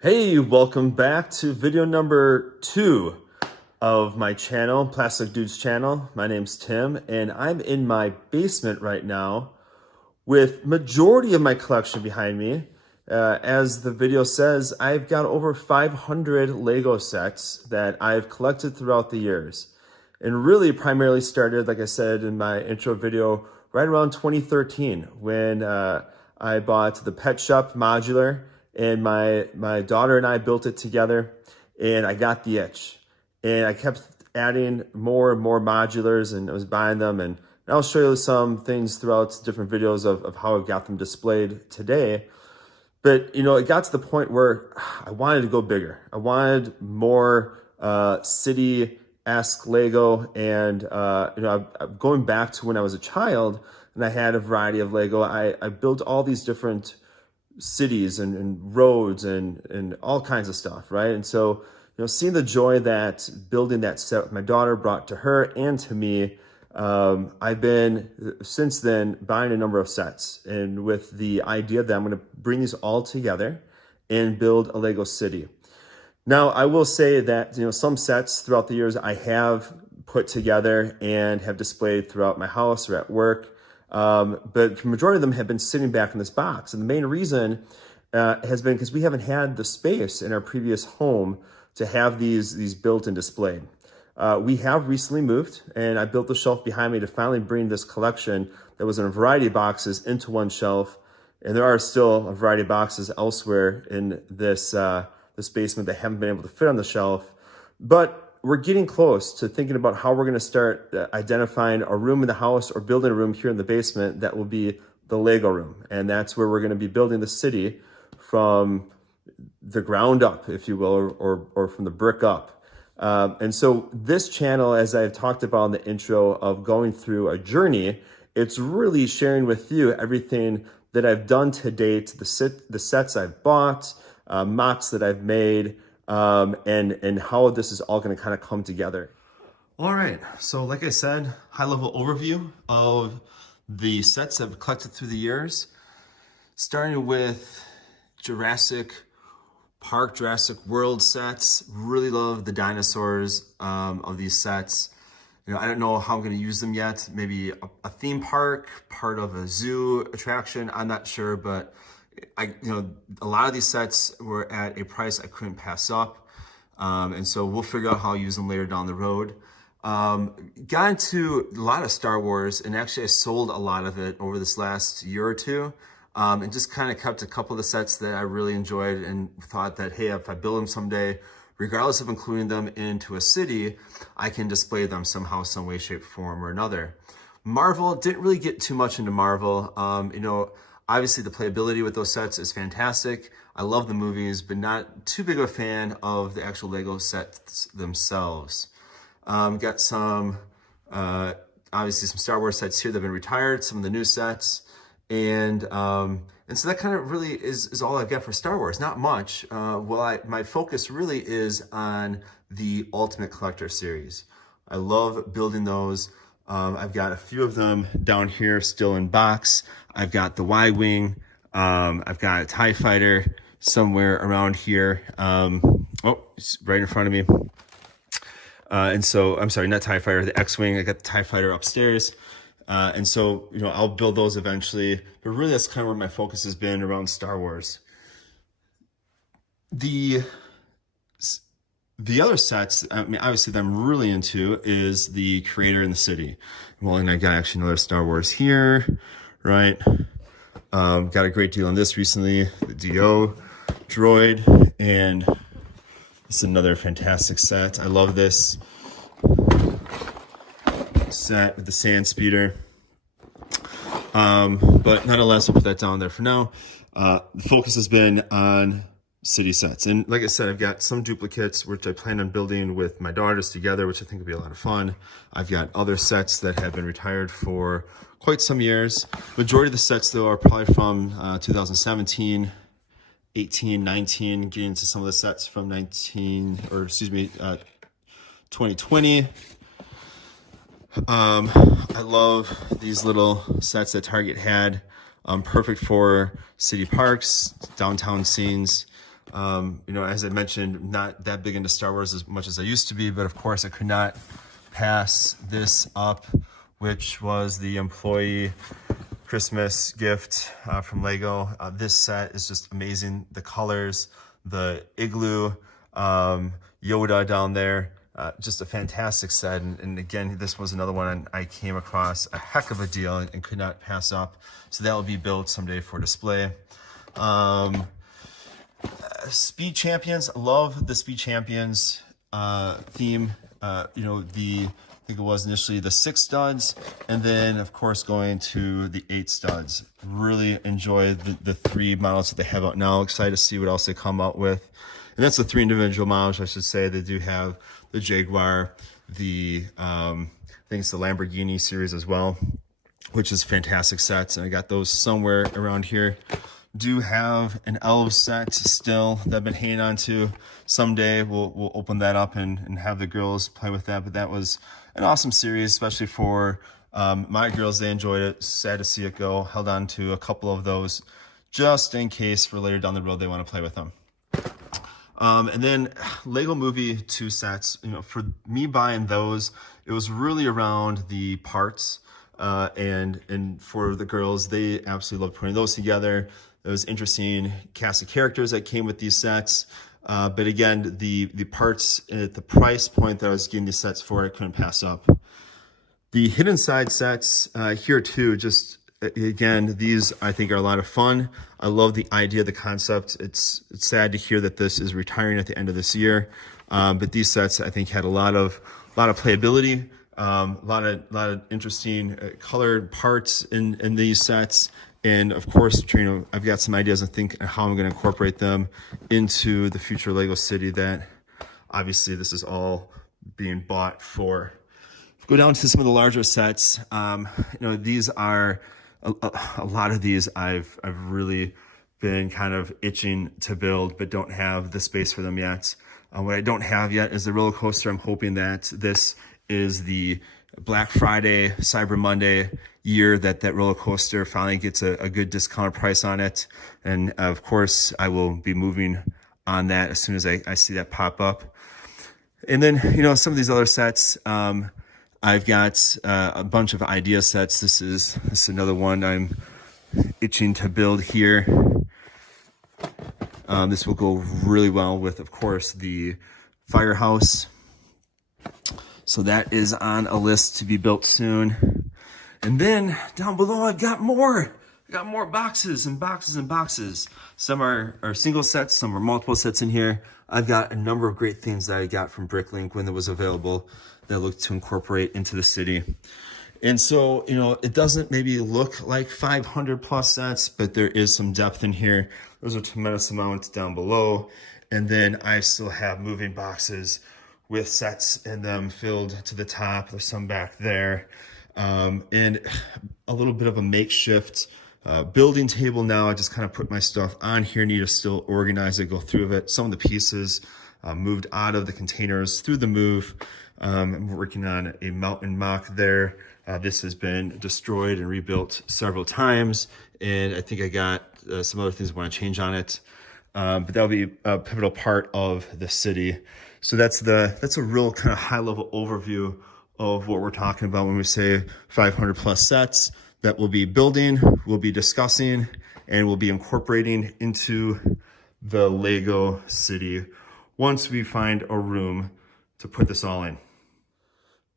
Hey, welcome back to video number 2 of my channel, Plastic Dude's channel. My name's Tim, and I'm in my basement right now with majority of my collection behind me. As the video says, I've got over 500 Lego sets that I've collected throughout the years. And really primarily started, like I said in my intro video, right around 2013 when I bought the Pet Shop Modular, and my daughter and I built it together, and I got the itch. And I kept adding more and more modulars, and I was buying them. And I'll show you some things throughout different videos of how I've got them displayed today. But, you know, it got to the point where I wanted to go bigger. I wanted more city-esque Lego. And, you know, I'm going back to when I was a child and I had a variety of Lego. I built all these different cities and roads and all kinds of stuff, right? And so, you know, seeing the joy that building that set with my daughter brought to her and to me, I've been since then buying a number of sets, and with the idea that I'm going to bring these all together and build a Lego city. Now, I will say that, you know, some sets throughout the years I have put together and have displayed throughout my house or at work. But the majority of them have been sitting back in this box. And the main reason has been because we haven't had the space in our previous home to have these built and displayed. We have recently moved, and I built the shelf behind me to finally bring this collection that was in a variety of boxes into one shelf. And there are still a variety of boxes elsewhere in this basement that haven't been able to fit on the shelf. But we're getting close to thinking about how we're going to start identifying a room in the house or building a room here in the basement that will be the Lego room. And that's where we're going to be building the city from the ground up, if you will, or from the brick up. And so this channel, as I've talked about in the intro of going through a journey, it's really sharing with you everything that I've done to date, the sets I've bought, mocks that I've made, and how this is all going to kind of come together. All right, so like I said, high-level overview of the sets I've collected through the years, starting with Jurassic Park, Jurassic World sets. Really love the dinosaurs of these sets. You know, I don't know how I'm going to use them yet. Maybe a theme park, part of a zoo attraction. I'm not sure, but you know, a lot of these sets were at a price I couldn't pass up. And so we'll figure out how I'll use them later down the road. Got into a lot of Star Wars, and actually I sold a lot of it over this last year or two. And just kind of kept a couple of the sets that I really enjoyed and thought that, hey, if I build them someday, regardless of including them into a city, I can display them somehow, some way, shape, form, or another. Marvel, didn't really get too much into Marvel. You know, obviously the playability with those sets is fantastic. I love the movies, but not too big of a fan of the actual Lego sets themselves. Got some, obviously some Star Wars sets here that have been retired, some of the new sets. And so that kind of really is all I've got for Star Wars. Not much. My focus really is on the Ultimate Collector series. I love building those. I've got a few of them down here still in box. I've got the Y-Wing. I've got a TIE Fighter somewhere around here. Oh, it's right in front of me. And so, I'm sorry, not TIE Fighter, the X-Wing. I got the TIE Fighter upstairs. And so, you know, I'll build those eventually, but really that's kind of where my focus has been around Star Wars. The other sets, I mean, obviously that I'm really into is the Creator in the City. Well, and I got actually another Star Wars here, right? Got a great deal on this recently, the D-O droid, and it's another fantastic set. I love this set with the sand speeder. But nonetheless, I'll put that down there for now. The focus has been on city sets. And like I said, I've got some duplicates, which I plan on building with my daughters together, which I think will be a lot of fun. I've got other sets that have been retired for quite some years. Majority of the sets, though, are probably from 2017, 18, 19, getting into some of the sets from 2020. I love these little sets that Target had, perfect for city parks, downtown scenes. You know, as I mentioned, not that big into Star Wars as much as I used to be, but of course I could not pass this up, which was the employee Christmas gift from Lego. This set is just amazing. The colors, the igloo, Yoda down there, just a fantastic set. And again, this was another one I came across a heck of a deal and could not pass up. So that will be built someday for display. Speed Champions, love the Speed Champions theme. You know, I think it was initially the 6 studs, and then of course going to the 8 studs. Really enjoy the 3 models that they have out now. Excited to see what else they come out with. And that's the 3 individual models, I should say. They do have the Jaguar, the I think it's the Lamborghini series as well, which is fantastic sets, and I got those somewhere around here. Do have an Elves set still that I've been hanging on to. Someday we'll open that up and have the girls play with that. But that was an awesome series, especially for my girls. They enjoyed it. Sad to see it go. Held on to a couple of those just in case for later down the road they want to play with them. And then Lego Movie 2 sets. You know, for me buying those, it was really around the parts. And for the girls, they absolutely loved putting those together. There was interesting cast of characters that came with these sets. But again, the parts at the price point that I was getting these sets for, I couldn't pass up. The Hidden Side sets here too, just again, these I think are a lot of fun. I love the idea, the concept. It's sad to hear that this is retiring at the end of this year. But these sets I think had a lot of playability. A lot of interesting colored parts in these sets, and of course, you know, I've got some ideas and think how I'm going to incorporate them into the future Lego City. That obviously this is all being bought for. Go down to some of the larger sets. You know, these are a lot of these I've really been kind of itching to build, but don't have the space for them yet. What I don't have yet is the roller coaster. I'm hoping that this is the Black Friday, Cyber Monday year that roller coaster finally gets a good discount price on it. And of course, I will be moving on that as soon as I see that pop up. And then, you know, some of these other sets, I've got a bunch of idea sets. This is another one I'm itching to build here. This will go really well with, of course, the firehouse. So that is on a list to be built soon. And then down below, I've got more. I got more boxes and boxes and boxes. Some are single sets, some are multiple sets in here. I've got a number of great things that I got from Bricklink when it was available that I look to incorporate into the city. And so, you know, it doesn't maybe look like 500 plus sets, but there is some depth in here. There's a tremendous amount down below. And then I still have moving boxes with sets in them filled to the top. There's some back there. And a little bit of a makeshift building table now. I just kind of put my stuff on here, need to still organize it, go through it. Some of the pieces moved out of the containers through the move. I'm working on a mountain mock there. This has been destroyed and rebuilt several times. And I think I got some other things I want to change on it. But that'll be a pivotal part of the city. So that's a real kind of high level overview of what we're talking about when we say 500 plus sets that we'll be building, we'll be discussing, and we'll be incorporating into the Lego City once we find a room to put this all in.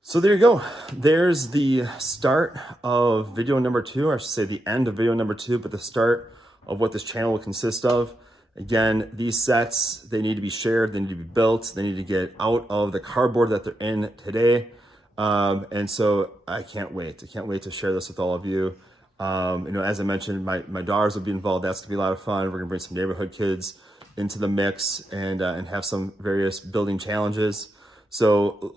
So there you go. There's the start of video number 2, or I should say the end of video number 2, but the start of what this channel will consist of. Again, these sets, they need to be shared, they need to be built, they need to get out of the cardboard that they're in today. And so I can't wait. I can't wait to share this with all of you. You know, as I mentioned, my daughters will be involved. That's gonna be a lot of fun. We're gonna bring some neighborhood kids into the mix and have some various building challenges. So,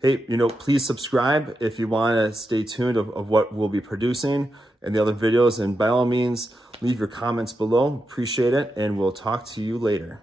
hey, you know, please subscribe if you wanna stay tuned of what we'll be producing and the other videos. And by all means, leave your comments below. Appreciate it. And we'll talk to you later.